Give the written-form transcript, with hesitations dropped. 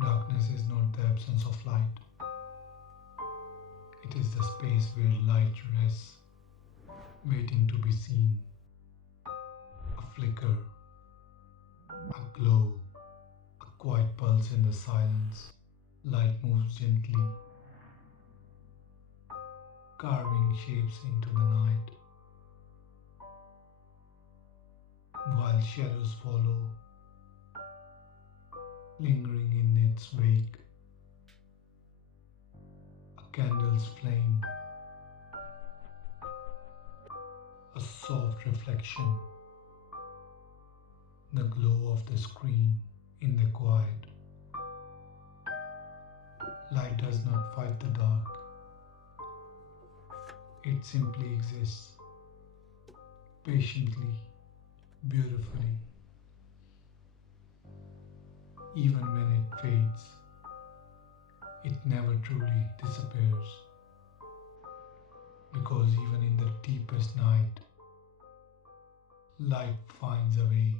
Darkness is not the absence of light. It is the space where light rests, waiting to be seen. A flicker, a glow, a quiet pulse in the silence. Light moves gently, carving shapes into the night, while shadows follow, lingering in its wake. A candle's flame, a soft reflection, the glow of the screen in the quiet. Light does not fight the dark. It simply exists, patiently, beautifully. Even when it fades, it never truly disappears. Because even in the deepest night, light finds a way.